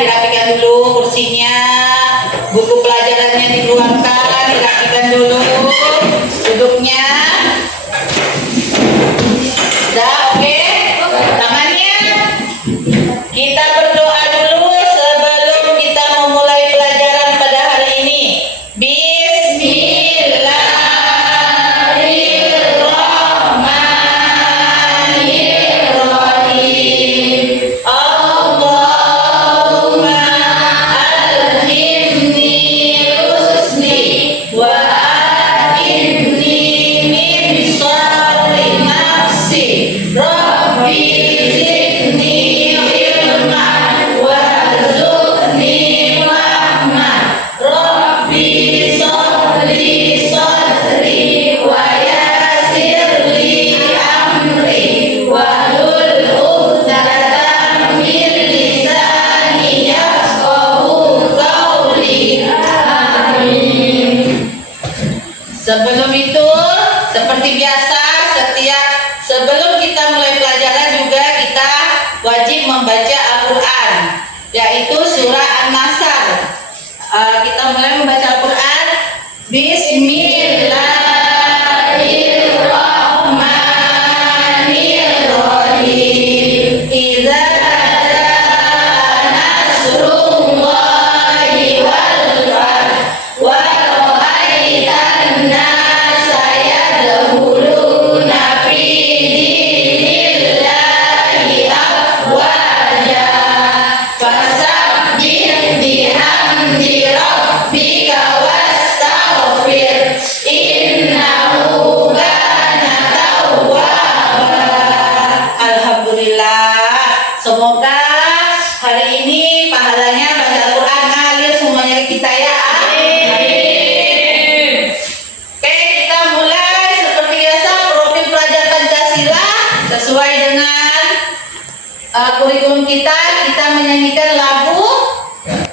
dirapikan dulu kursinya, buku pelajarannya dikeluarkan, dirapikan dulu, duduknya. Udah oke? Tangannya. Kita berdoa dulu sebelum kita memulai pelajaran pada hari ini. Bismillahirrahmanirrahim. Allahumma alhimni husni wa akhirni min syarri nafsi. Rabbi zidni ilman warzuqni fahman. Rabbi sholli sadri wa yassirli amri wahlul 'uqdatam min lisani yafqahu qawli. Amin. Sebelum itu, seperti biasa, sebelum kita mulai pelajaran juga kita wajib membaca Al-Quran, yaitu surah An-Nasr. Kita mulai membaca Al-Quran. Bismillahirrahmanirrahim. Idza jaa nasrullahi wal fath wa ra'aitan nasa yadkhuluna fi dinillahi afwaja fasabbih bihamdi rabbika wastaghfir innahu kana tawwaba. Alhamdulillah, semoga hari ini pahalanya baca Al-Quran ngalir semuanya ke kita ya. Amin. Oke, kita mulai seperti biasa profil pelajar Pancasila sesuai dengan kurikulum kita menyanyikan lagu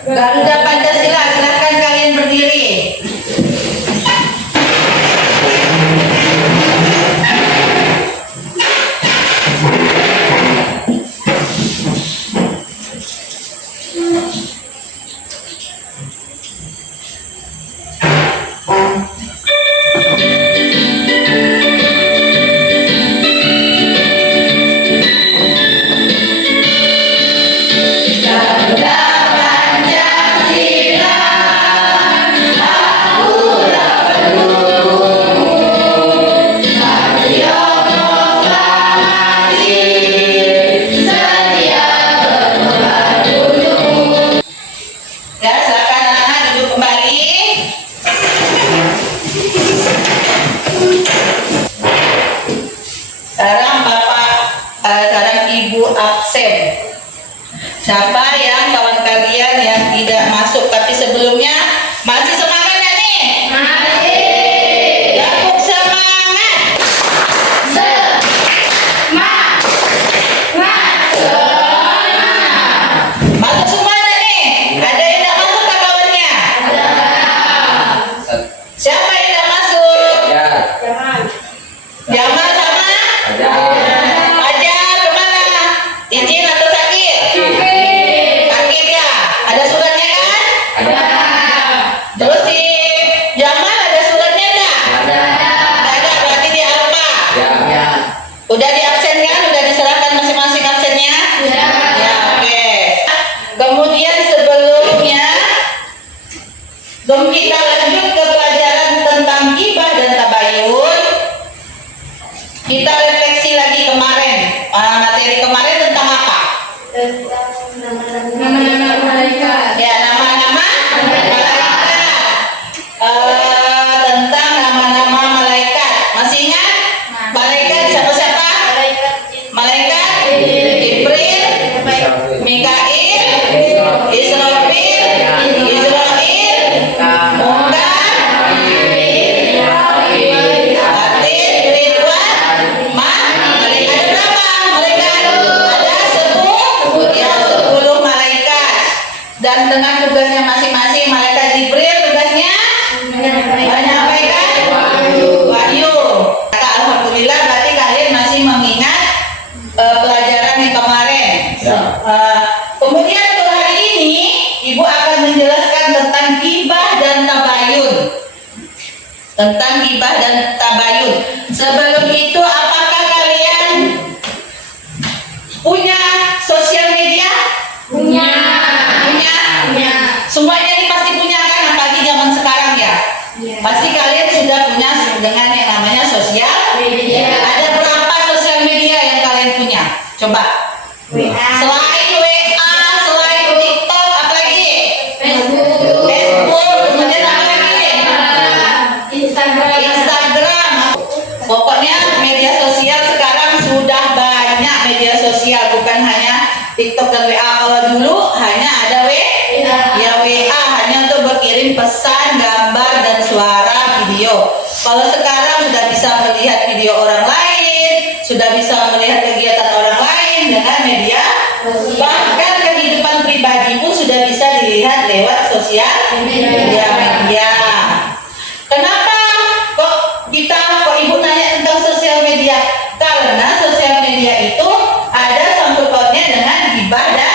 Garuda Pancasila. Silakan kalian berdiri. Garuda Pancasila, akulah pendukung Mario proklamasi, setia berkorban dulu. Ya, silakan anak-anak duduk kembali. Sekarang Ibu absen. Siapa yang kawan kalian yang tidak masuk tapi sebelumnya masih semangat nggak nih? Masih. Yakub semangat. Semangat. Masuk semua nggak nih? Ada yang tidak masuk tak kawannya? Ada. Siapa yang tidak masuk? Ya. Jamal sama? Ada. Fajar kemana? Izin atau sakit? Sakit ya? Ada suratnya kan? Ada. Terus si Jamal ada suratnya enggak? Ada. Ada, berarti dia apa? Ya. Udah diabsen kan? Udah diserahkan masing-masing absennya? Ya. Ya, oke. Kemudian sebelum kita lanjut ke pelajaran tentang ghibah dan tabayun, kita refleksi lagi kemarin. Materi kemarin tentang apa? Nama-nama malaikat. Ya, nama-nama malaikat. Tentang nama-nama malaikat. Masih ingat? Malaikat siapa-siapa? Malaikat Jibril, Mikail, Israfil, Munkar, Atin, Ridwan, ada berapa malaikat? Ada 10. Ya, 10. tentang gibah dan tabayun. Sebelum itu, apakah kalian punya sosial media? Punya. Punya. Semuanya ini pasti punya kan, apalagi zaman sekarang ya. Iya. Pasti kalian sudah punya dengan yang namanya sosial media. Ada berapa sosial media yang kalian punya? Coba. WA. Selain WA, selain TikTok, apa lagi? Facebook. Kemudian apa lagi? Instagram. Pokoknya media sosial sekarang sudah banyak media sosial, bukan hanya TikTok dan WA. Kalau dulu hanya ada WA hanya untuk berkirim pesan, gambar dan suara, video. Kalau sekarang sudah bisa melihat video orang lain, sudah bisa melihat kegiatan orang lain dengan media. Bahkan kehidupan pribadi pun sudah bisa dilihat lewat sosial media. Kenapa kok ibu nanya tentang sosial media? Karena sosial media itu ada sangkut pautnya dengan gibah dan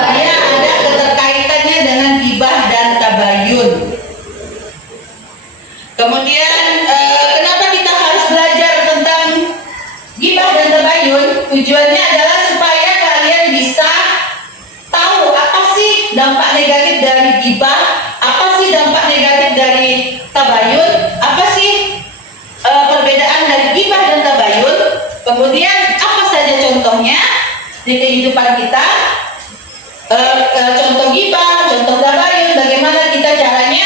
ada keterkaitannya dengan gibah dan tabayun. Kemudian kenapa kita harus belajar tentang gibah dan tabayun? Tujuannya adalah supaya kalian bisa tahu apa sih dampak negatif dari gibah, apa sih dampak negatif dari tabayun, apa sih perbedaan dari gibah dan tabayun, kemudian apa saja contohnya di kehidupan kita, contoh gibah, contoh tabayun, bagaimana kita caranya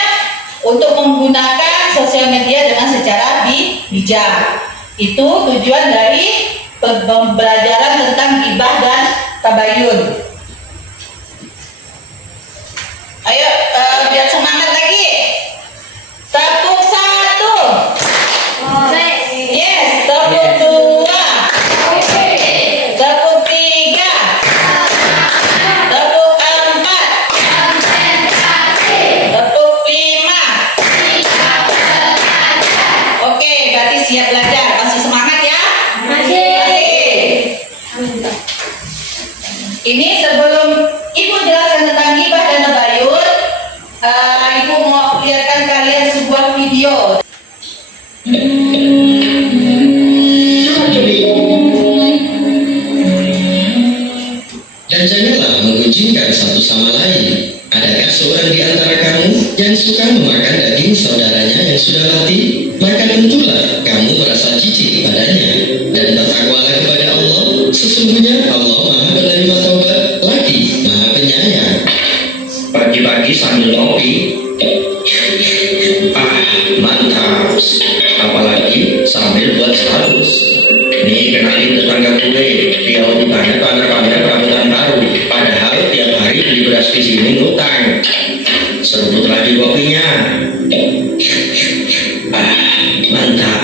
untuk menggunakan sosial media dengan secara bijak. Itu tujuan dari pembelajaran tentang gibah dan tabayun. Ayo biar semangat lagi. Tepuk 1. Yes, tepuk 2. Tepuk 3. Tepuk 4. Tepuk 5. Oke, berarti siap belajar. Masih semangat ya? Ini sebelum Ibu jelaskan tentang gibah dan tabayun, Ibu mau lihatkan kalian sebuah video. Dan janganlah menggunjingkan satu sama lain. Adakah seorang di antara kamu yang suka memakan daging saudaranya yang sudah mati? Maka tentulah kamu merasa jijik kepadanya. Dan bertakwalah kepada Allah. Sesungguhnya Allah Maha Penerima Taubat lagi Maha Penyayang. Pagi-pagi sambil ngopi, mantap. Apalagi sambil buat status. Nih, kenalin tetangga gue, dia utannya tanda-tanda perabotan baru. Padahal tiap hari beli beras di sini ngutang. Seruput lagi kopinya. Mantap.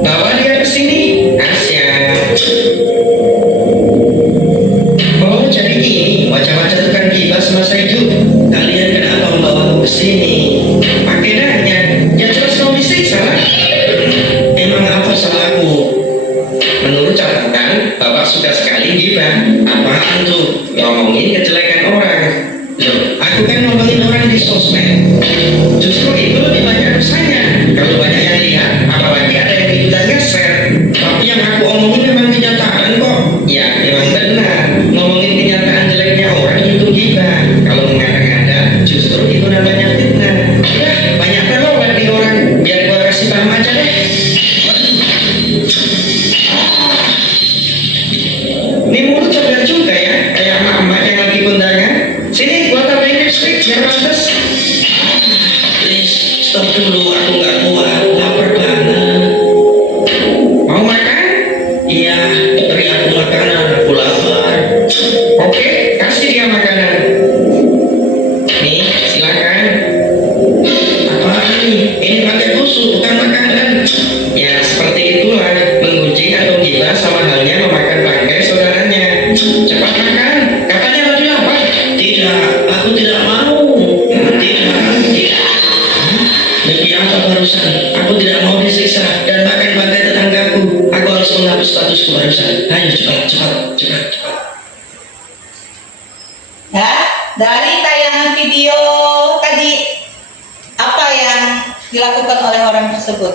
Bawa dia ke sini, Asya. Oh, jadi ini wajah-wajah tukang gibah semasa hidup. Kalian kenapa membawa aku ke sini? Pakai nanya, ya jelas mau disiksa. Emang apa salahku? Menurut catatan, Bapak suka sekali gibah. Apaan tuh? Ngomongin kejelekan orang. Loh, aku kan ngomongin orang di sosmed. Justru itu lebih banyak dosanya. Kalau banyak yang lihat, apalagi ada yang ikutan nge-share. Tapi yang aku omongin memang kenyataan kok. Ya, memang benar. Ngomongin kenyataan jeleknya orang itu gibah. Kalau mengada-ngada, justru itu namanya fitnah. Ya, banyak terlalu di orang. Biar gua kasih paham aja deh. Ini mulut cerdas juga ya, kayak emak-emak yang lagi kondangan. Sini, gua tambahin lipstick biar pantas. Please, stop dulu, aku nggak kuat, lapar banget. Mau makan? Iya, beri aku makanan, aku lapar. Oke, kasih dia makanan. Nih, silakan. Apaan nih? Ini pakai tusuk, bukan makanan. Ya, seperti itulah, menggunjing atau gibah sama halnya memakan bangkai saudaranya. Cepat makan, katanya mau dilapar. Tidak, aku tidak mau. Tidak. Demi apa barusan? Aku tidak mau disiksa dan makan bangkai tetanggaku. Aku harus menghapus statusku barusan. Ayo cepat. Dari tayangan video tadi, apa yang dilakukan oleh orang tersebut?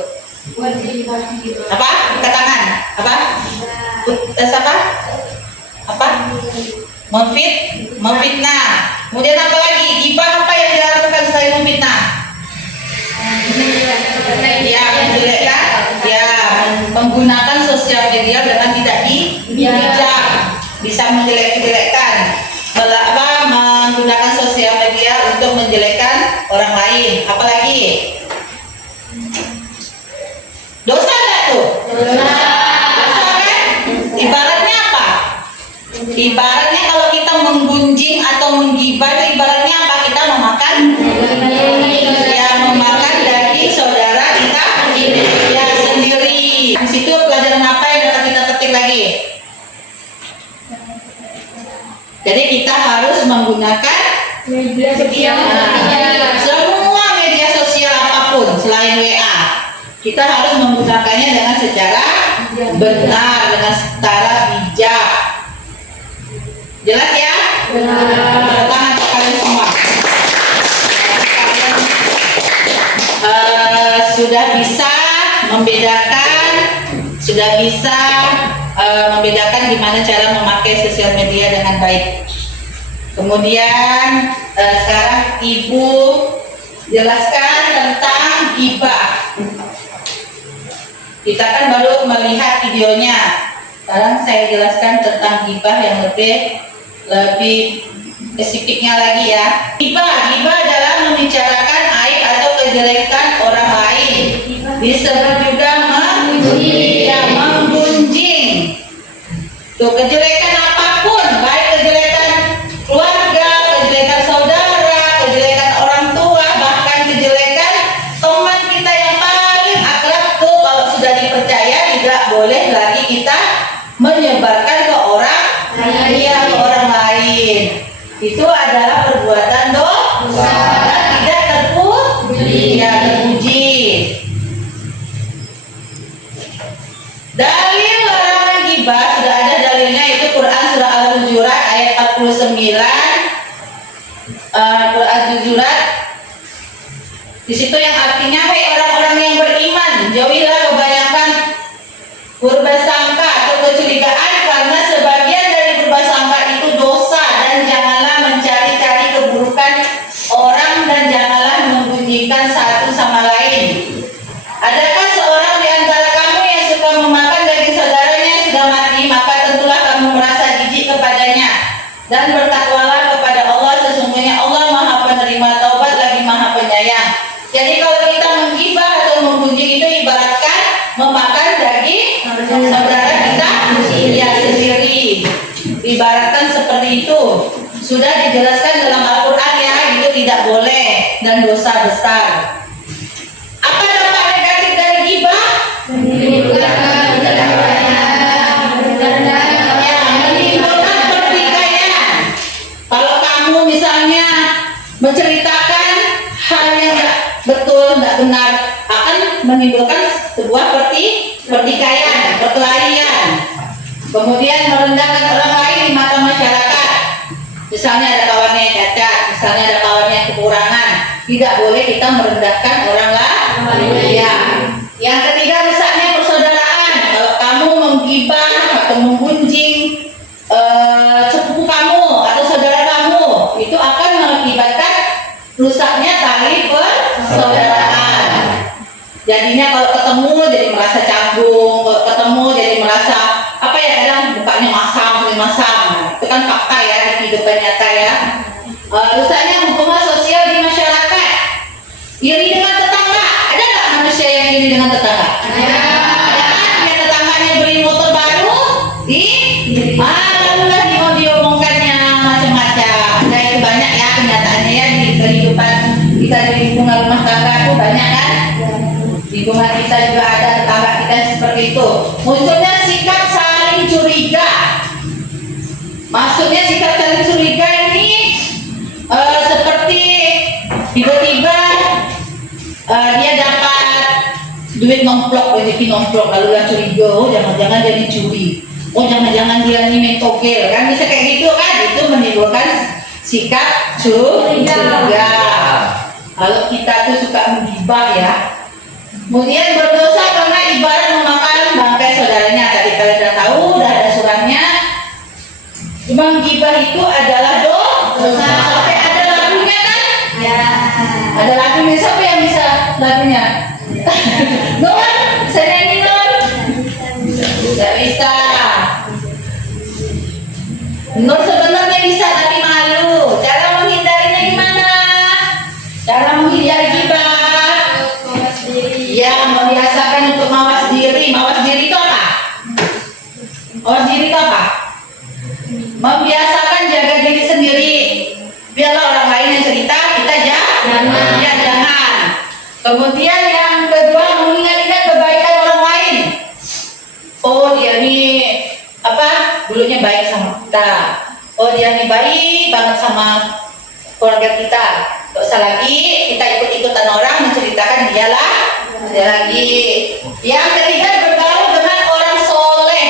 Apa? Angkat tangan. Apa? Apa? Apa? Memfitnah. Kemudian apa lagi? Gibah apa yang dilakukan selain memfitnah? Ya, menjelekkan. Ya, menggunakan sosial media dengan tidak bijak, bisa menjelek-jelekkan. Menggunakan sosial media untuk menjelekkan orang lain. Apalagi? Dosa nggak tuh? Dosa kan? Ibaratnya apa? Ibaratnya kalau kita menggunjing atau menggibah itu ibaratnya apa? Kita memakan daging saudara kita ya sendiri. Di situ pelajaran apa yang dapat kita petik lagi? Jadi kita harus menggunakan semua media sosial apapun selain WA. Kita harus menggunakannya dengan secara benar, dengan secara bijak. Jelas ya? Benar. Tangan kalian semua. Sudah bisa membedakan gimana cara memakai sosial media dengan baik. Kemudian sekarang Ibu jelaskan tentang gibah. Kita kan baru melihat videonya. Sekarang saya jelaskan tentang gibah yang lebih spesifiknya lagi ya. Gibah adalah membicarakan aib atau kejelekan orang lain. Disebut juga menggunjing. Tuh, kejelekan apapun, baik kejelekan keluarga, kejelekan saudara, kejelekan orang tua, bahkan kejelekan teman kita yang paling akrab tuh kalau sudah dipercaya tidak boleh lagi kita menyebarkan ke orang lain. Itu adalah perbuatan dosa dan tidak terpuji. Dalil larangan gibah sudah ada dalilnya, itu Quran surah Al-Hujurat ayat 49. Quran Hujurat di situ yang artinya, hai orang-orang yang beriman, jauhilah kebanyakan berbasangka atau kecurigaan, karena sebagian dari berbasangka itu dosa, dan janganlah mencari-cari keburukan orang, dan janganlah menggunjingkan satu sama lain. Adakah seorang di antara kamu yang suka memakan daging saudaranya yang sudah mati, maka tentulah kamu merasa jijik kepadanya, dan bertakwalah kepada Allah, sesungguhnya Allah Maha Penerima Taubat lagi Maha Penyayang. Jadi kalau kita menggibah atau menggunjing itu ibaratkan memakan daging saudara kita sendiri. Ibaratkan seperti itu. Sudah dijelaskan dalam Al-Quran ya, itu tidak boleh dan dosa besar. Apa dampak negatif dari gibah? Menimbulkan pertikaian. Kalau kamu misalnya menceritakan hal yang tidak betul, tidak benar, akan menimbulkan sebuah pertikaian, perkelahian. Kemudian merendahkan orang lain di mata masyarakat. Misalnya ada kawannya yang cacat, misalnya ada kawannya yang kekurangan, tidak boleh kita merendahkan orang lain. Ya. Yang ketiga, rusaknya persaudaraan. Kalau kamu menggibah atau menggunjing sepupu kamu atau saudara kamu, itu akan mengakibatkan rusaknya tali persaudaraan. Jadinya kalau ketemu jadi merasa canggung, kalau ketemu jadi merasa apa ya, kadang mukanya masam. Nah, itu kan fakta ya di kehidupan nyata ya. Rusaknya hubungan sosial di masyarakat. Iri dengan tetangga. Ada nggak manusia yang iri dengan tetangga? Ada kan? Yang tetangganya beli motor baru, lalu diomongkannya macam-macam. Ada itu banyak ya kenyataannya ya di kehidupan kita, di lingkungan rumah tangga itu banyak kan. Lingkungan kita juga ada tetangga kita yang seperti itu. Munculnya sikap saling curiga. Maksudnya sikap saling curiga ini seperti tiba-tiba dia dapat duit nomplok, rezeki nomplok, lalu dia curiga, oh jangan-jangan dia dicuri, oh jangan-jangan dia ini main togel, kan bisa kayak gitu kan. Itu menimbulkan sikap curiga. Kalau kita tuh suka menggibah ya. Kemudian berdosa karena ibarat memakan bangkai saudaranya. Tadi kalian udah tahu, udah ada suratnya. Menggibah itu adalah dosa. Sampai ada lagunya kan? Ya. Ada lagunya, siapa yang bisa lagunya? Nur, saya nyanyi Nur. Tidak bisa. Nur sebenarnya bisa tapi malu. Cara menghindarinya gimana? Cara menghindari gibah. Ya, membiasakan untuk mawas diri. Mawas diri itu apa? Mawas diri itu apa? Membiasakan jaga diri sendiri. Biarlah orang lain yang cerita, kita jangan. Ya, jangan. Kemudian yang kedua, mengingat-ingat kebaikan orang lain. Oh, dia nih apa? Dulunya baik sama kita. Oh, dia nih baik banget sama keluarga kita. Gak usah lagi kita ikut-ikutan orang menceritakan dia lagi. Yang ketiga, bergaul dengan orang soleh.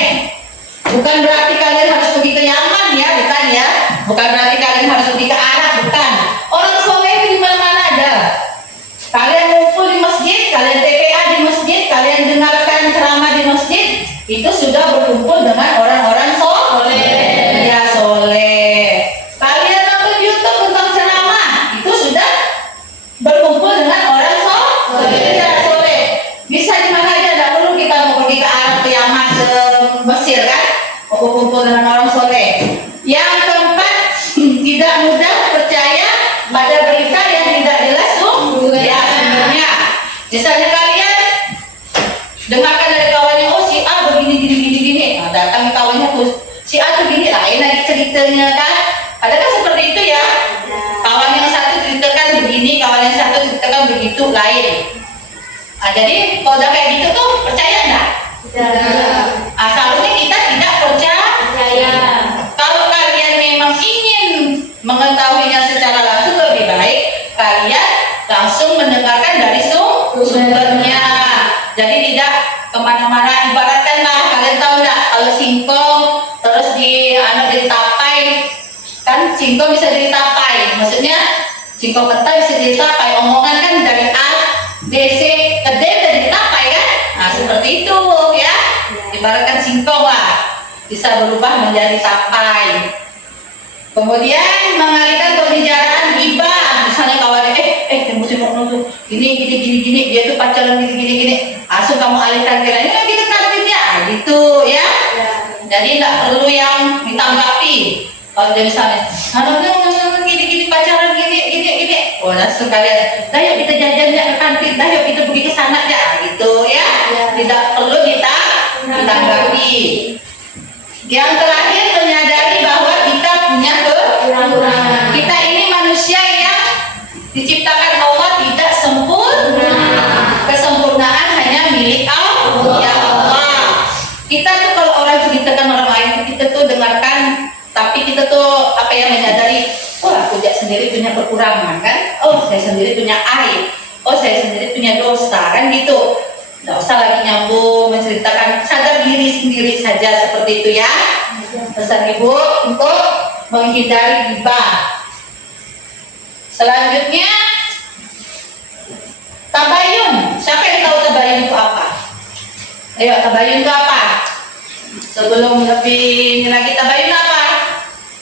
Bukan berarti kalian harus pergi ke Yaman ya, bukan ya. Bukan berarti kalian harus pergi ke Arab, bukan. Orang soleh itu di mana-mana ada. Kalian ngumpul di masjid, kalian TPA di masjid, kalian dengarkan ceramah di masjid, itu sudah berkumpul dengan orang-orang soleh. Ya, soleh. Kalian nonton YouTube tentang ceramah, itu sudah berkumpul dengan orang soleh. Ya, soleh. Bisa di mana aja, tidak perlu kita mau pergi ke Arab, ke Yaman, ke Mesir kan? Mau berkumpul dengan orang soleh. Yang keempat, tidak mudah percaya pada berita yang tidak jelas ya sebenarnya. Misalnya kalian dengarkan dari kawannya, oh si A begini. Nah, datang kawannya tuh, si A tuh gini, lain lagi ceritanya kan. Ada kan seperti itu ya. Kawan yang satu ceritakan begini, kawan yang satu ceritakan begitu, lain. Nah, jadi kalau udah kayak gitu tuh percaya nggak? Asalnya kita tidak percaya. Kalau kalian memang ingin mengetahuinya secara langsung, lebih baik kalian langsung mendengarkan dari sumbernya. Jadi tidak kemana-mana. Ibaratkanlah, kalian tahu nggak kalau singkong terus jadi tapai, kan singkong bisa jadi tapai. Maksudnya singkong mentah bisa jadi tapai. Omongan kan dari A, B, C ke D jadi tapai kan? Nah seperti itu ya. Ibaratkan singkong lah bisa berubah menjadi tapai. Kemudian mengalihkan pembicaraan gibah. Misalnya kawannya, musim tuh gini, dia tuh pacaran gini. Langsung kamu alihkan ke lain, kita targetnya gitu ya. Jadi tidak perlu yang ditanggapi. Kalau dia misalnya, gini pacaran gini. Oh, langsung kalian, dah yuk kita jajan ya ke kantin, dah yuk kita pergi ke sana ya, gitu ya. Tidak perlu ditanggapi. Yang terakhir, menyadari bahwa kita punya kekurangan. Kita ini manusia yang diciptakan Allah tidak sempurna. Kesempurnaan hanya milik Allah. Ya Allah. Kita tuh kalau orang ceritakan orang lain, kita tuh dengarkan, tapi kita tuh menyadari, oh aku sendiri punya kekurangan kan? Oh saya sendiri punya aib. Oh saya sendiri punya dosa kan gitu. Nggak usah lagi nyambung menceritakan, sadar diri sendiri saja seperti itu ya. Pesan Ibu untuk menghindari gibah. Selanjutnya tabayun. Siapa yang tahu tabayun itu apa? Ayo, tabayun itu apa? Sebelum lebih lagi, tabayun apa?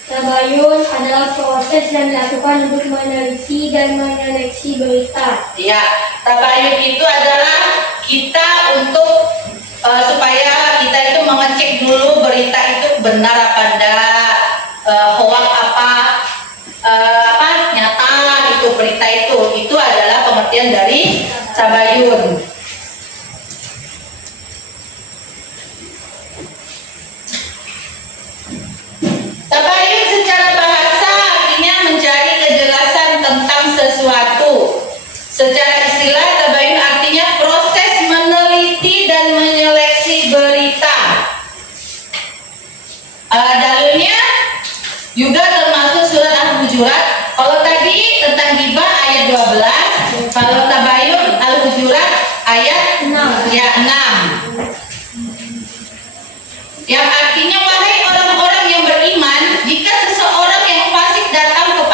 Tabayun adalah proses yang dilakukan untuk meneliti dan menyeleksi berita. Ya, tabayun itu adalah kita untuk supaya kita itu mengecek dulu berita itu benar apa enggak, hoax apa nyata itu berita itu adalah pengertian dari tabayun. Tabayun secara bahasa artinya mencari kejelasan tentang sesuatu. Secara istilah, tabayun artinya proses meneliti dan menyeleksi berita. Dalilnya juga termasuk surat Al-Hujurat. Kalau tadi tentang ghibah ayat 12, kalau tabayun Al-Hujurat ayat 6. Yang artinya, wahai orang-orang yang beriman, jika seseorang yang fasik datang kepada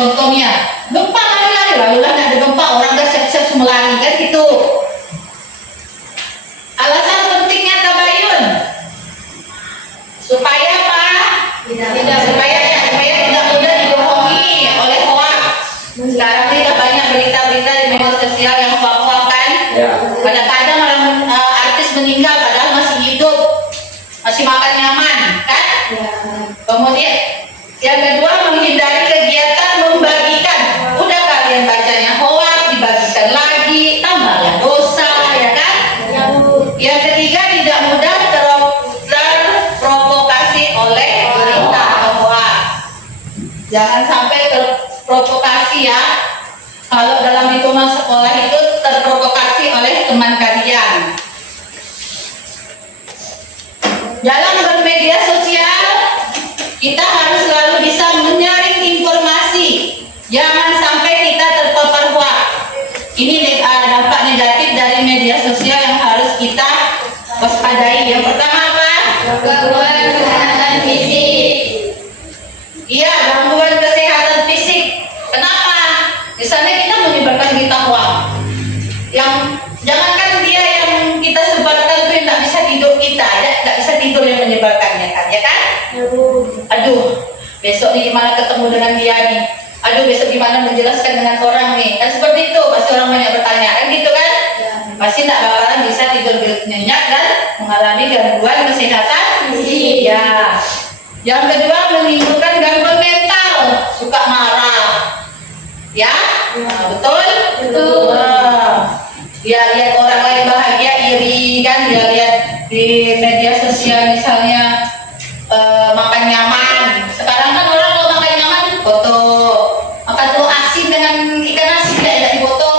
contohnya gempa lari-lari lalu lah ada gempa orang dah siap-siap semua lari kan gitu. Alasan pentingnya tabayun supaya apa? Supaya tidak mudah dibohongi oleh hoax. Sekarang ini banyak berita-berita di media sosial yang hoax kan. Kadang-kadang orang artis meninggal padahal masih hidup, masih makan nyaman kan. Kemudian yang kedua menghindari kegiatan membagikan. Udah kalian bacanya hoax dibagikan lagi, tambahlah dosa ya kan. Yang ketiga tidak mudah terprovokasi oleh berita atau hoax. Jangan sampai terprovokasi ya. Kalau dalam lingkungan sekolah itu terprovokasi oleh teman kalian. Dalam bermedia sosial kita harus selalu bisa menyaring informasi. Jangan sampai kita terpapar hoax. Ini dampak negatif dari media sosial yang harus kita waspadai. Yang pertama apa? Gangguan kesehatan fisik. Iya, gangguan kesehatan fisik. Kenapa? Misalnya kita menyebarkan berita hoax. Yang jangankan dia yang kita sebarkan itu yang tidak bisa tidur kita, ya, tidak bisa tidur yang menyebarkannya kan, ya kan? Aduh, besok nih gimana ketemu dengan dia nih? Aduh, besok gimana menjelaskan dengan orang nih? Kan seperti itu, pasti orang banyak bertanya kan gitu kan? Pasti tidak bakalan bisa tidur nyenyak dan mengalami gangguan kesehatan. Iya. Yang kedua menimbulkan gangguan mental, suka marah. Ya, betul? Betul. Dia lihat orang lain bahagia, iri kan? Dia lihat di media sosial misalnya makan nyaman. Sekarang kan orang kalau makan nyaman foto, makan telur asin dengan ikan asin tidak difoto,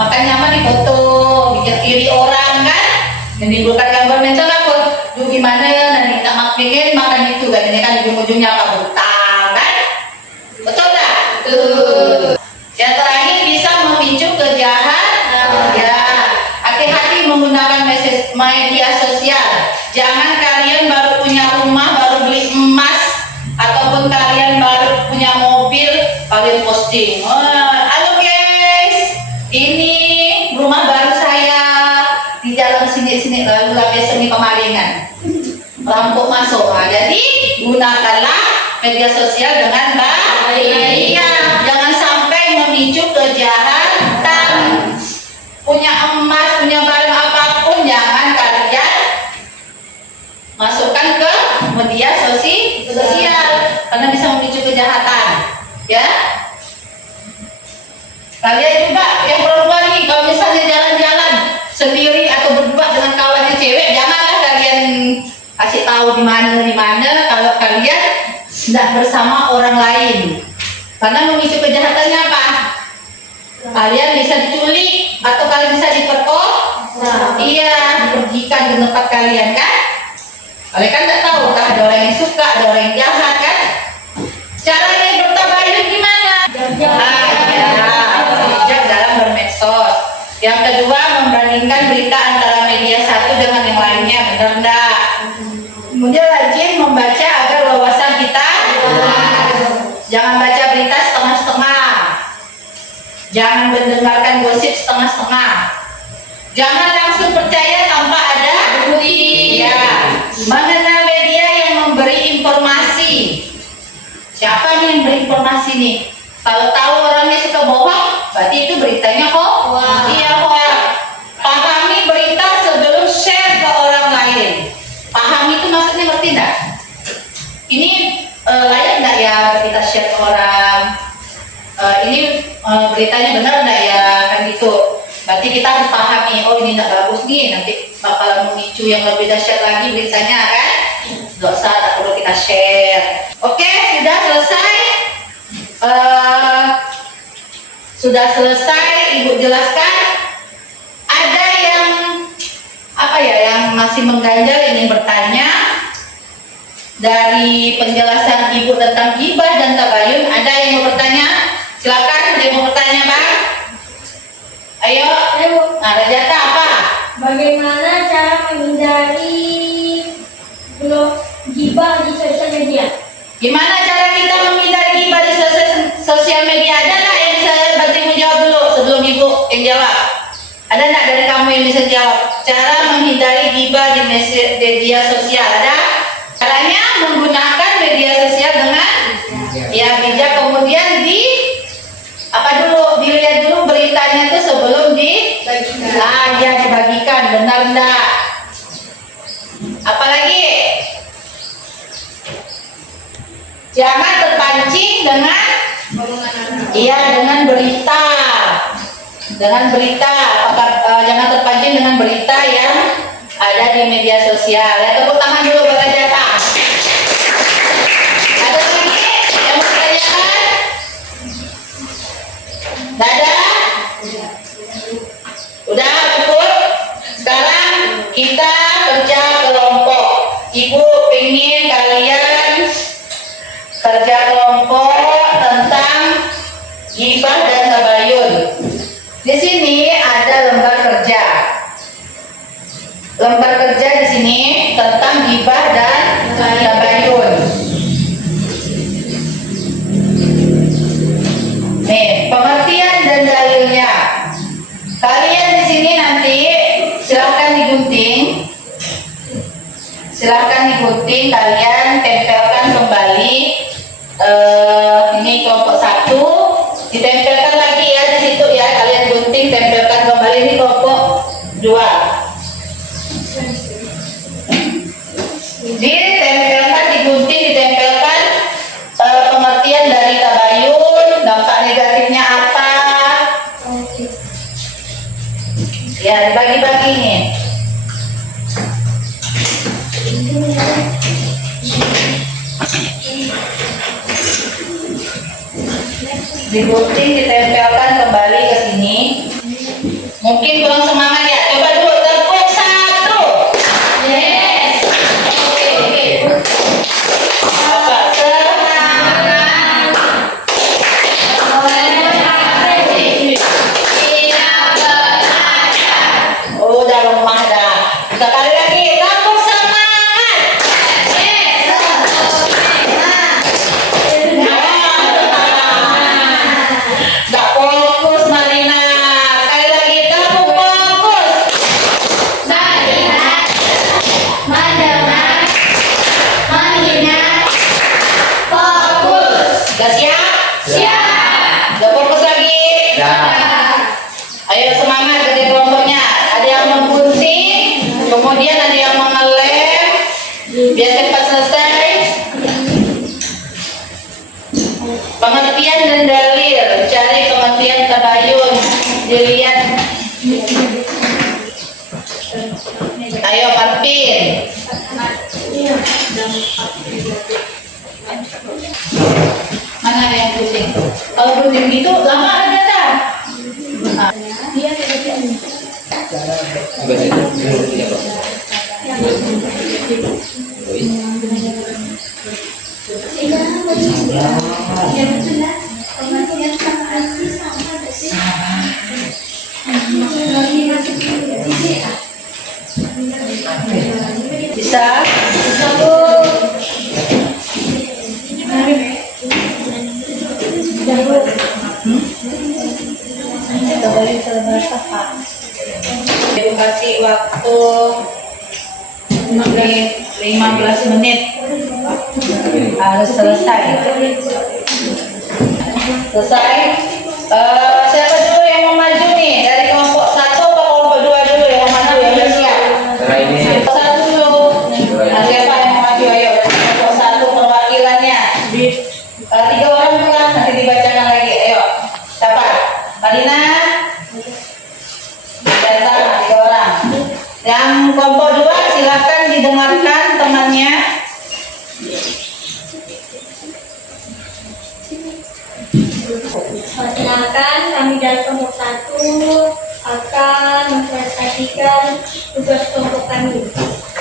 makan nyaman difoto, bikin iri orang kan, menimbulkan gangguan mental apa? Duh gimana nanti tak pengen makan itu kan, ini kan ujung-ujungnya apa berutang kan? Betul tak? Betul. Yang terakhir bisa memicu kejahatan. Ya, hati-hati menggunakan media sosial. Jangan kalian baru punya rumah, baru beli emas, ataupun kalian baru punya mobil, kalian posting. Halo guys, ini rumah baru saya di jalan sini lalu besok ini kemalingan, rampok masuk. Nah, jadi gunakanlah media sosial dengan baik. Jangan sampai memicu kejahatan. Punya emas, punya barang apapun, jangan kalian masukkan ke media sosial karena bisa memicu kejahatan. Ya, kalian juga yang perempuan nih, kalau misalnya jalan-jalan sendiri atau berdua dengan kawannya cewek, janganlah kalian kasih tahu di mana kalau kalian tidak bersama orang lain, karena memicu kejahatannya apa? Kalian bisa diculik atau kalian bisa diperkosa. Iya, dipergikan ke tempat kalian kan? Kalian kan tidak tahu kan, ada orang yang suka, ada orang yang jahat kan? Caranya bertabayun gimana? Bijak dalam bermedsos. Yang kedua, membandingkan berita antara media satu dengan yang lainnya, benar enggak? Kemudian rajin membaca agar wawasan kita jangan baca berita setengah-setengah. Jangan mendengarkan gosip setengah-setengah. Jangan langsung percaya tanpa ada bukti. Ya. Mengenal media yang memberi informasi. Siapa nih yang beri informasi nih? Kalau tahu orangnya suka bohong, berarti itu beritanya hoax. Iya, hoax. Pahami berita sebelum share ke orang lain. Pahami itu maksudnya ngerti enggak? Ini layak enggak ya kita share ke orang? Ini beritanya benar enggak ya, kan gitu. Berarti kita harus pahami, oh ini enggak bagus nih, nanti bakalan memicu yang lebih dahsyat lagi beritanya kan. Enggak usah, tak perlu kita share. Oke, sudah selesai Ibu jelaskan. Ada yang apa ya, yang masih mengganjal ingin bertanya dari penjelasan Ibu tentang ghibah dan tabayun? Ada yang mau bertanya? Silakan, ada yang mau bertanya, Pak? Ayo. Nah, Rajata apa? Bagaimana cara menghindari ghibah di sosial media? Gimana cara kita menghindari ghibah di sosial cara menghindari gibah di media sosial. Ada caranya menggunakan media sosial dengan ya bijak, kemudian dilihat dulu beritanya tuh sebelum dibagikan, benar enggak? Apalagi jangan terpancing dengan berita. Jangan terpancing dengan berita yang ada di media sosial. Ya, tepuk tangan dulu buat Rajata. Ada lagi yang mau ditanyakan? Dadah? Udah cukup? Sekarang kita kerja kelompok. Ibu ingin kalian kerja kelompok tentang gibah dan tabayun. Di sini ada lembar kerja. Lembar kerja di sini tentang gibah dan tabayun. Nih, pengertian dan dalilnya. Kalian di sini nanti silahkan digunting, kalian tempelkan kembali. Ini kelompok 1, ditempelkan lagi ya di situ ya, kalian gunting, tempelkan kembali. Ini kelompok 2, ditempelkan pengertian dari tabayun, dampak negatifnya apa, ya dibagi-bagi nih. Digunting, ditempelkan kembali ke sini. Mungkin kurang semangat ya. Coba dulu tepuk 1. Yes. Oke. Apa? Semangat. Oh, udah lemah dah. Sekali lagi, tepuk semangat. Yes. Gak fokus Marina. Sekali lagi, tepuk fokus. Melihat, mendengar, mengingat, fokus. Gak siap? Siap. Gak fokus lagi? Ayo semangat dari kelompoknya. Ada yang menggunting, kemudian ada yang mengelem, biar cepat selesai. Pengertian dan dalil, cari pengertian tabayun, dilihat. Ayo Parpin. Mana ada yang pusing? Kalau pusing gitu lama ada tak? Nah. Bisa? Kasih waktu 15 menit harus selesai. Siapa dulu yang mau maju nih dari kelompok 1 atau kelompok 2 dulu yang mau maju yang udah siap? Kelompok 1 dulu. Nah, siapa yang mau maju? Ayo kelompok 1 perwakilannya. 3 orang pulang nanti dibacakan lagi. Ayo siapa? Marina dan sama 3 orang. Yang kelompok 2 silakan didengarkan temannya. Perkenalkan, kami dari kelompok 1 akan mempresentasikan tugas kelompok kami.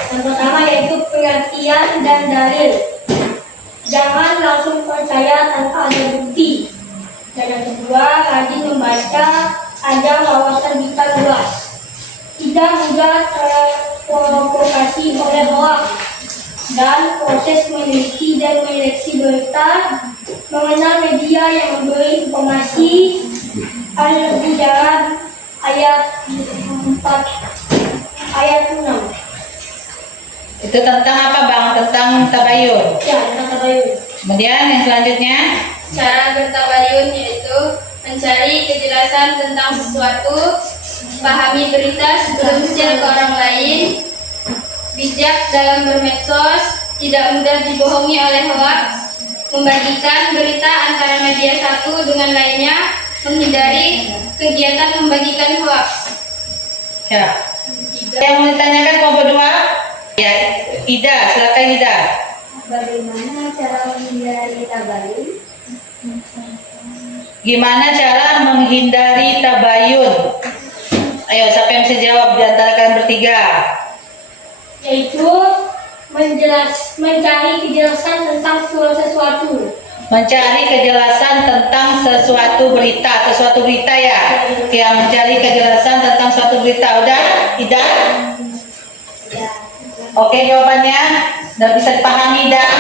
Yang pertama yaitu pengertian dan dalil. Jangan langsung percaya tanpa ada bukti. Dan yang kedua, rajin membaca agar wawasan kita luas. Tidak mudah terprovokasi oleh hoax. Dan proses meneliti dan menyeleksi berita, mengenal media yang memberi informasi, ada lebih dalam ayat 4 ayat 6. Itu tentang apa Bang? Tentang tabayun. Ya, tentang tabayun. Kemudian yang selanjutnya, Cara bertabayun yaitu mencari kejelasan tentang sesuatu, pahami berita sebelum share ke orang lain, bijak dalam bermedsos, tidak mudah dibohongi oleh hoax, membagikan berita antara media satu dengan lainnya, menghindari kegiatan membagikan hoax. ya. Yang mau ditanyakan kelompok 2? Ya, Ida, silakan Ida. Bagaimana cara menghindari tabayun? Gimana cara menghindari tabayun? Ayo, siapa yang bisa jawab di antara kalian bertiga? Yaitu mencari kejelasan tentang sesuatu. Mencari kejelasan tentang sesuatu berita ya. Ya, mencari kejelasan tentang suatu berita. Udah, Ida? Ya. Oke, jawabannya udah bisa dipahami dah.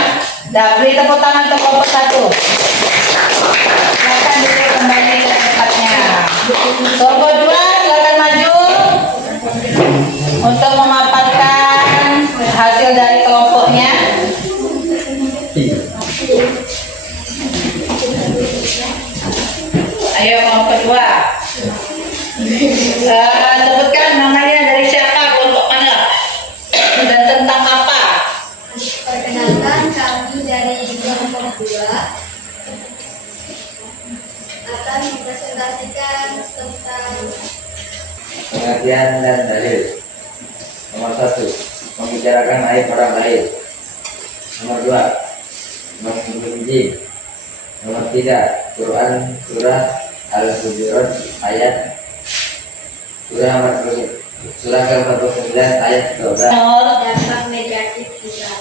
Dah, beri tepuk tangan untuk kelompok 1. Silakan duduk kembali ke tempatnya. Kelompok 2, silakan maju untuk memaparkan hasil dari kelompoknya. Ayo kelompok 2. Sebutkan namanya dari siapa, kelompok mana, dan tentang apa. Perkenalkan, kami dari kelompok 2 akan mempresentasikan tentang Pengertian dan dalil. Nomor 1, membicarakan aib orang lain. Nomor 2, memuji. Nomor 3, Quran surah Al-Hujurat ayat surah ke-49 ayat 12. dampak negatif kita.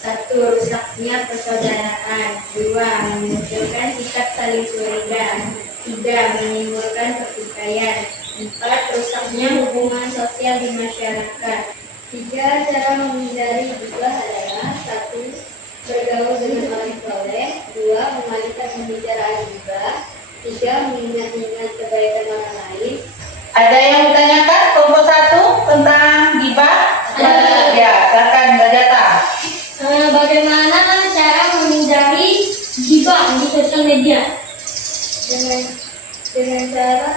1. Rusaknya persaudaraan. 2. Memunculkan sikap saling curiga. 3. Menimbulkan pertikaian. 4. Rusaknya hubungan sosial di masyarakat. 3. Cara menghindari gibah adalah 1. Bergaul dengan orang soleh. 2. Mengalihkan pembicaraan gibah. 3. Mengingat-ingat kebaikan orang lain. Ada yang ditanyakan kelompok 1 tentang gibah? Ya, silakan Mbak Jata. Bagaimana cara menghindari gibah di sosial media? Dengan cara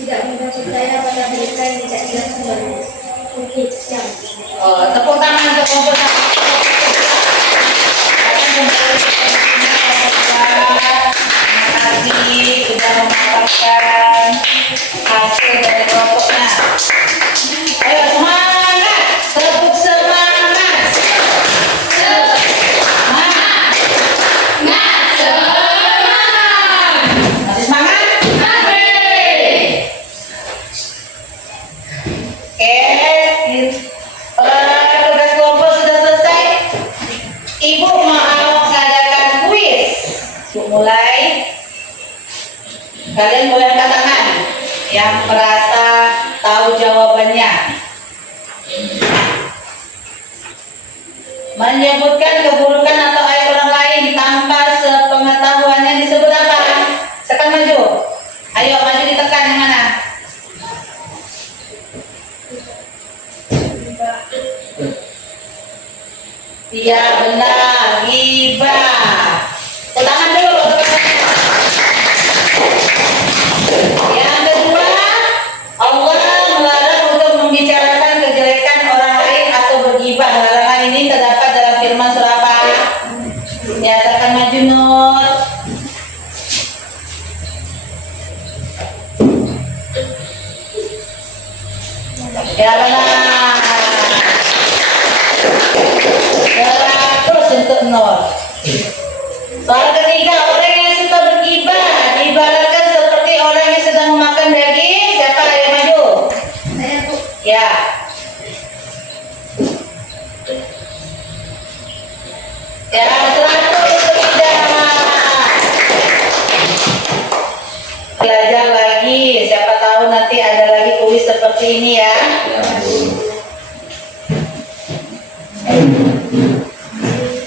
tidak mudah percaya pada berita yang tidak jelas sumbernya. Oke, siap. Tepuk tangan untuk kelompok 1. Terima kasih sudah memaparkan hasil dari kelompoknya. Ayo semangat, tepuk semangat. Semangat. Masih semangat? Tugas kelompok sudah selesai. Ibu mau mengadakan kuis. Mulai. Kalian boleh angkat tangan yang merasa tahu jawabannya. Menyebutkan keburukan atau aib orang lain tanpa sepengetahuannya disebut apa? Silakan maju. Ayo maju, ditekan yang mana? Iya benar, ghibah. Tangan dulu. Yang kedua, Allah melarang untuk membicarakan kejelekan orang lain atau bergibah. Larangan ini terdapat dalam firman surah apa? Ya, silakan maju Nur. Ya benar. 100 untuk Nur. Soal ketiga, orang yang suka bergibah diibaratkan seperti orang yang sedang memakan daging. Siapa yang maju? Saya Bu. Ya. Ya, 100 untuk Ida. Belajar lagi, siapa tahu nanti ada lagi kuis seperti ini ya.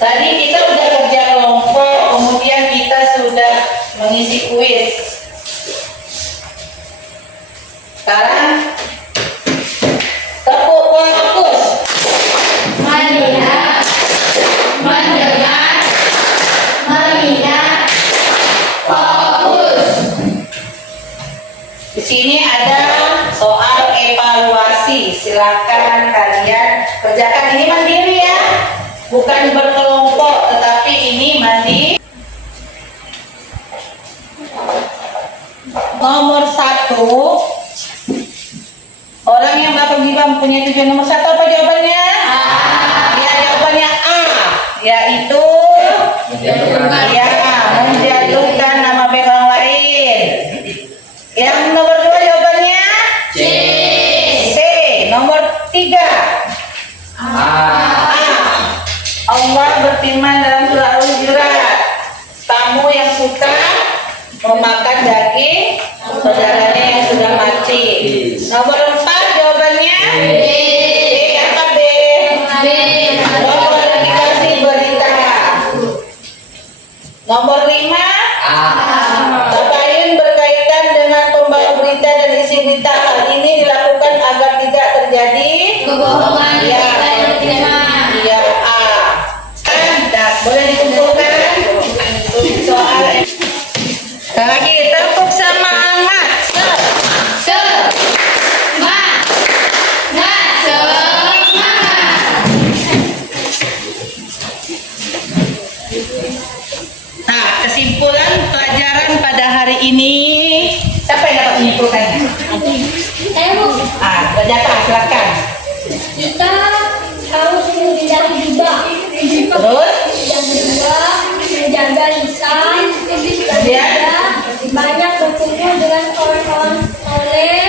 Tadi kita udah kerja kelompok, kemudian kita sudah mengisi kuis. Sekarang sini ada soal evaluasi. Silakan kalian kerjakan ini mandiri ya, bukan berkelompok, tetapi ini mandiri. Nomor 1, orang yang melakukan ghibah mempunyai tujuan. Nomor 1 apa jawabannya? Ya, jawabannya A, yaitu menjatuhkan nama baik orang lain. Yang nomor 2 jawabannya C. Nomor 3 Allah berfirman dalam surah Al-Hujurat, kamu yang suka memakan daging saudaranya yang sudah mati. Nomor 4 jawabannya B. Apa B? Memverifikasi berita. Nomor 5 tabayun berkaitan dengan pembawa berita dan isi berita. Hal ini dilakukan agar tidak terjadi Kebohongan Ya. berita yang diterima. Ya A. Boleh dikumpulkan untuk soal. Sekali lagi tepuk semangat. Semangat, semangat. Nah, kesimpulan pelajaran pada hari ini, siapa yang dapat menyimpulkannya? Saya mau Berjata, silakan. kita harus menghindari ghibah. Terus, Yang kedua, menjaga lisan. Kemudian? Banyak berkumpul dengan kawan-kawan soleh.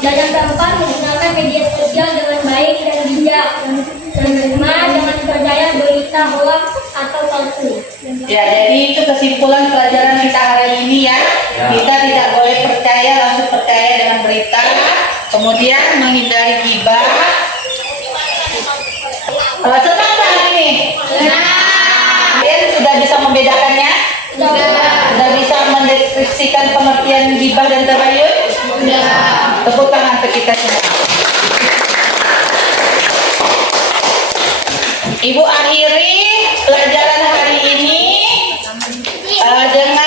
Dan yang keempat, menggunakan media sosial dengan baik dan bijak. Dan kelima, jangan percaya berita hoax atau palsu. ya jadi itu kesimpulan pelajaran kita hari ini ya. Kita tidak boleh langsung percaya dengan berita. Kemudian menghindari ghibah. Senang tak hari ini? Kalian sudah bisa membedakannya? Sudah bisa mendeskripsikan pengertian ghibah dan tabayun? Tepuk tangan untuk kita semua. Ibu akhiri pelajaran hari ini dengan